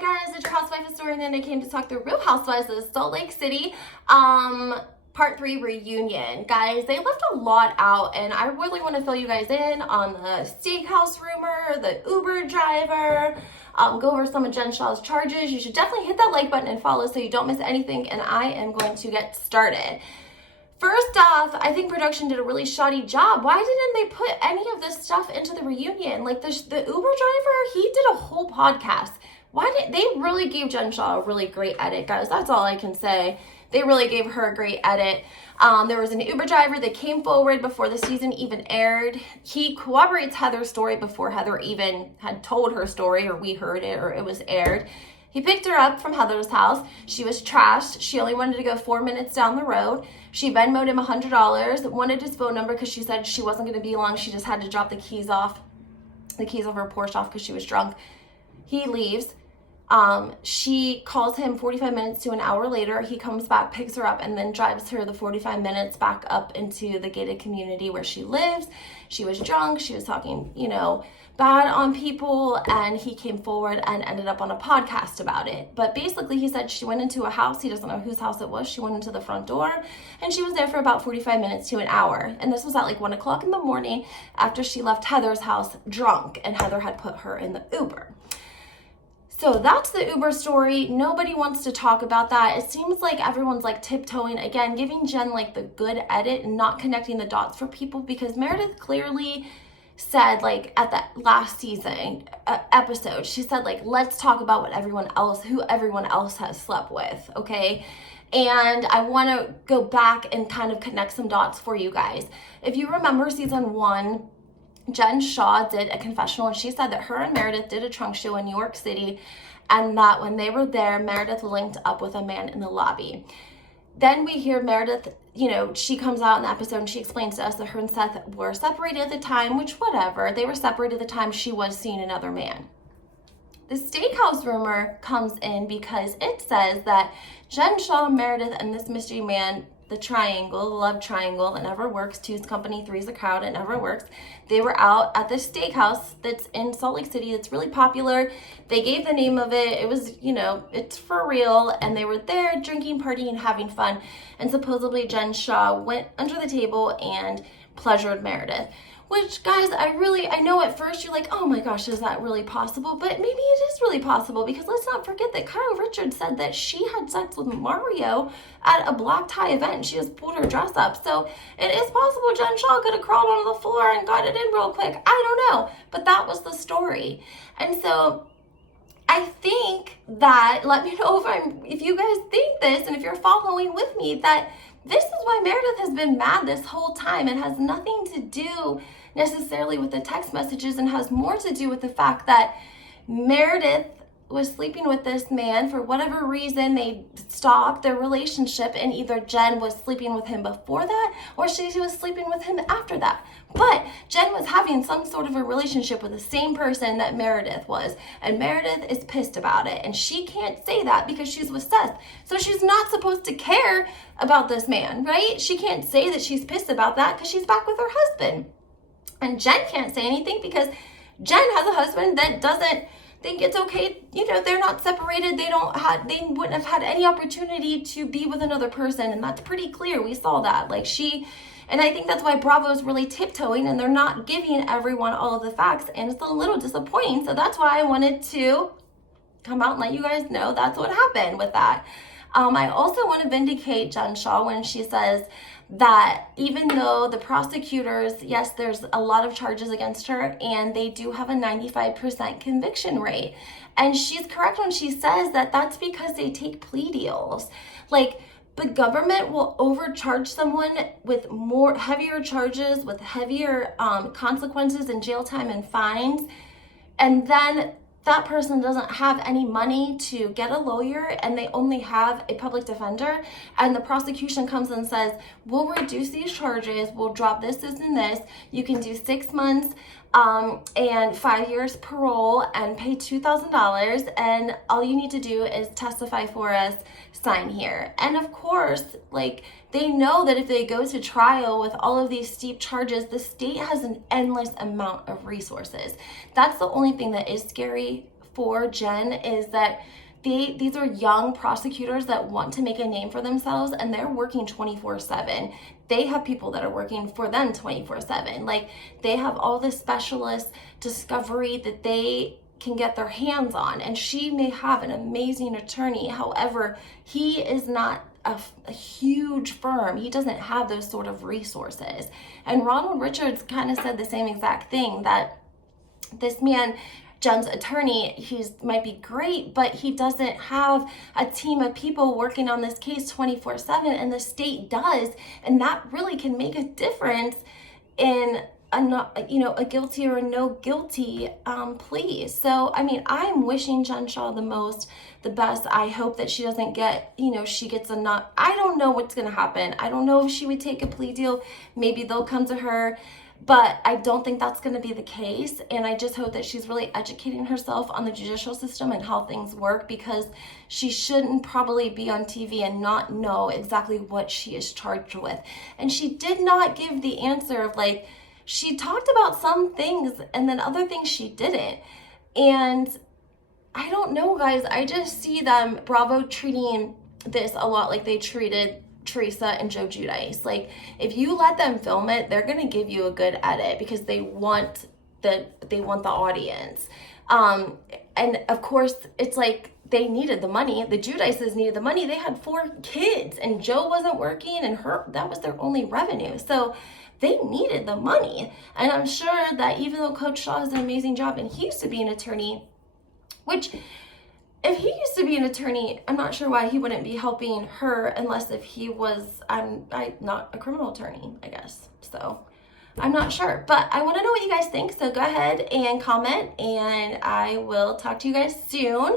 Hi guys, it's your housewife historian, and I came to talk the Real Housewives of Salt Lake City, part 3 reunion. Guys, they left a lot out, and I really want to fill you guys in on the steakhouse rumor, the Uber driver, go over some of Jen Shah's charges. You should definitely hit that like button and follow so you don't miss anything, and I am going to get started. First off, I think production did a really shoddy job. Why didn't they put any of this stuff into the reunion? Like the Uber driver, he did a whole podcast. Why did they really gave Jen Shah a really great edit, guys? That's all I can say. They really gave her a great edit. There was an Uber driver that came forward before the season even aired. He corroborates Heather's story before Heather even had told her story, or we heard it, or it was aired. He picked her up from Heather's house. She was trashed. She only wanted to go 4 minutes down the road. She Venmoed him $100, wanted his phone number because she said she wasn't going to be long. She just had to drop the keys of her Porsche off because she was drunk. He leaves. She calls him 45 minutes to an hour later. He comes back, picks her up, and then drives her the 45 minutes back up into the gated community where she lives. She was drunk. She was talking, bad on people, and he came forward and ended up on a podcast about it. But basically, he said she went into a house. He doesn't know whose house it was. She went into the front door, and she was there for about 45 minutes to an hour. And this was at like 1 o'clock in the morning after she left Heather's house drunk, and Heather had put her in the Uber. So that's the Uber story. Nobody wants to talk about that. It seems like everyone's like tiptoeing, again, giving Jen like the good edit and not connecting the dots for people, because Meredith clearly said, like, at that last season episode, she said, like, let's talk about who everyone else has slept with, okay? And I want to go back and kind of connect some dots for you guys. If you remember season 1, Jen Shah did a confessional, and she said that her and Meredith did a trunk show in New York City, and that when they were there, Meredith linked up with a man in the lobby. Then we hear Meredith, she comes out in the episode and she explains to us that her and Seth were separated at the time, which whatever, they were separated at the time she was seeing another man. The steakhouse rumor comes in because it says that Jen Shah, Meredith, and this mystery man, the love triangle, it never works. 2's company, 3's a crowd, it never works. They were out at this steakhouse that's in Salt Lake City. It's really popular. They gave the name of it. It was, it's for real. And they were there drinking, partying, having fun. And supposedly Jen Shah went under the table and pleasured Meredith. Which, guys, I know at first you're like, oh my gosh, is that really possible? But maybe it is really possible, because let's not forget that Kyle Richards said that she had sex with Mario at a black tie event. She just pulled her dress up. So it is possible Jen Shah could have crawled onto the floor and got it in real quick. I don't know. But that was the story. And so I think that, let me know if you guys think this, and if you're following with me, that this is why Meredith has been mad this whole time. It has nothing to do necessarily with the text messages, and has more to do with the fact that Meredith was sleeping with this man. For whatever reason, they stopped their relationship, and either Jen was sleeping with him before that, or she was sleeping with him after that. But Jen was having some sort of a relationship with the same person that Meredith was, and Meredith is pissed about it, and she can't say that because she's with Seth. So she's not supposed to care about this man, right? She can't say that she's pissed about that because she's back with her husband. And Jen can't say anything because Jen has a husband that doesn't think it's okay. They're not separated. They wouldn't have had any opportunity to be with another person. And that's pretty clear. We saw that. And I think that's why Bravo is really tiptoeing, and they're not giving everyone all of the facts. And it's a little disappointing. So that's why I wanted to come out and let you guys know that's what happened with that. I also want to vindicate Jen Shah when she says that even though the prosecutors, yes, there's a lot of charges against her, and they do have a 95% conviction rate. And she's correct when she says that that's because they take plea deals. Like, the government will overcharge someone with heavier charges, with heavier consequences and jail time and fines, and then that person doesn't have any money to get a lawyer, and they only have a public defender, and the prosecution comes and says, we'll reduce these charges, we'll drop this, and this, you can do 6 months and 5 years parole and pay $2,000, and all you need to do is testify for us, sign here. And of course, they know that if they go to trial with all of these steep charges, the state has an endless amount of resources. That's the only thing that is scary for Jen is that these are young prosecutors that want to make a name for themselves, and they're working 24/7. They have people that are working for them 24/7. Like, they have all this specialist discovery that they can get their hands on, and she may have an amazing attorney. However, he is not a huge firm. He doesn't have those sort of resources. And Ronald Richards kind of said the same exact thing, that this man, Jen's attorney, might be great, but he doesn't have a team of people working on this case 24/7, and the state does, and that really can make a difference in a guilty or a no guilty plea. So, I mean, I'm wishing Jen Shah the best. I hope that she doesn't get, she gets a not, I don't know what's going to happen. I don't know if she would take a plea deal. Maybe they'll come to her. But I don't think that's going to be the case, and I just hope that she's really educating herself on the judicial system and how things work, because she shouldn't probably be on TV and not know exactly what she is charged with. And she did not give the answer of, like, she talked about some things and then other things she didn't. And I don't know, guys. I just see them, Bravo, treating this a lot like they treated Teresa and Joe Giudice. Like, if you let them film it, they're going to give you a good edit because they want the audience. And of course, it's like they needed the money. The Giudices needed the money. They had 4 kids, and Joe wasn't working, and that was their only revenue. So they needed the money. And I'm sure that even though Coach Shah has an amazing job, and he used to be an attorney, which, if he used to be an attorney, I'm not sure why he wouldn't be helping her, unless if he was, I'm not a criminal attorney, I guess. So I'm not sure, but I want to know what you guys think. So go ahead and comment, and I will talk to you guys soon.